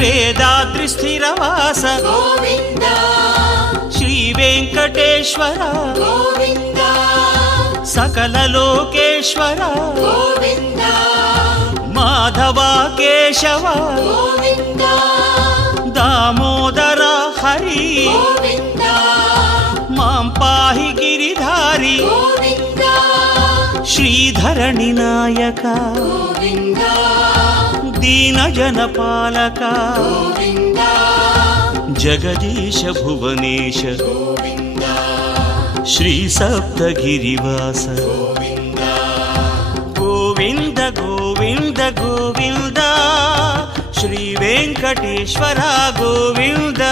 వేదాద్రి స్థిరవాస గోవింద శ్రీ వెంకటేశ్వర గోవింద సకల లోకేశ్వర గోవింద మాధవ కేశవ గోవింద దామోదర హరి గోవింద మాం పాహి గిరిధారి గోవింద శ్రీధరణి నాయక గోవింద దీన జనపాలక గోవింద జగదీశ భువనేశ గోవింద శ్రీ సప్తగిరివాస గోవింద గోవింద గోవింద గోవింద శ్రీ వెంకటేశ్వర గోవింద